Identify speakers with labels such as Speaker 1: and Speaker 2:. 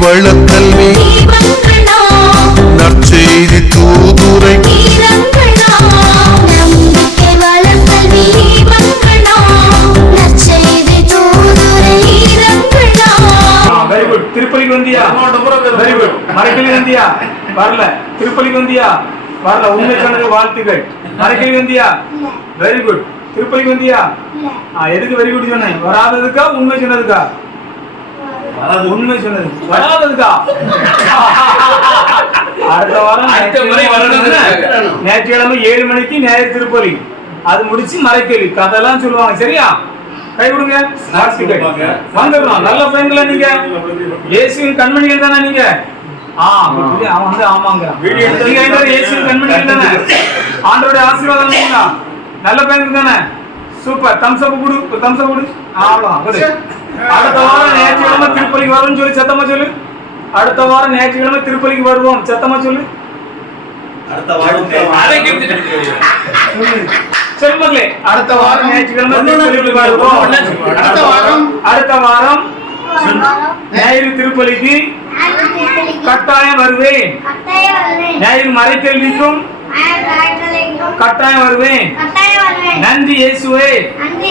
Speaker 1: தீபங்களா.
Speaker 2: நற்செய்தி தூதுரை.
Speaker 3: திருப்பலிக்கு வந்தியா? Very good மறைக்கலி வந்தியா? வரல. திருப்பலிக்கு வந்தியா? வரல. உண்மை சொன்னது வாழ்த்துக்கள். மறைக்கலி வந்தியா? வெரி குட் திருப்பலிக்கு வந்தியா? ஆ, எதுக்கு வெரி குட் சொன்னேன்? வராததுக்கா? உண்மை சொன்னதுக்கா? உண்மை சொன்னது வராததுக்கா? அடுத்த வாரம்
Speaker 4: அடுத்த முறை
Speaker 3: ஞாயிற்றுக்கிழமை ஏழு மணிக்கு ஞாயிறு திருப்பலி. அது முடிச்சு மறைக்கேள்வி கதெல்லாம் சொல்லுவாங்க. சரியா? கை கொடுங்க. வந்துடலாம். நல்ல ஃப்ரெண்ட்ல நீங்க. இயேசுவின் கண்மணிகள் தானே நீங்க? அவன் வந்து ஆமாங்கிறான். நீங்க கண்மணிகள் தானே? ஆண்டோட ஆசீர்வாதம் நல்ல பையன் தானே? சூப்பர். தம்ஸ் அப் கொடு. தம்ஸ் அப் கொடு. அடுத்த வாரம் ஞாயிற்றுக்கிழமை திருப்பலிக்கு வரும்னு சொல்லி சத்தமா சொல்லு. அடுத்த வாரம் ஞாயிற்றுக்கிழமை திருப்பலிக்கு வருவோம். சத்தமா சொல்லு. சரி மக்களே அடுத்த வாரம் ஞாயிற்றுக்கிழமை வருவோம்.
Speaker 4: அடுத்த வாரம்
Speaker 3: அடுத்த வாரம் ஞாயிறு திருப்பலிக்கு கட்டாயம் வருவேன். ஞாயிறு மறைக்கல்விக்கும் கட்டாயம் வருவேன். நன்றி இயேசுவே.
Speaker 1: நன்றி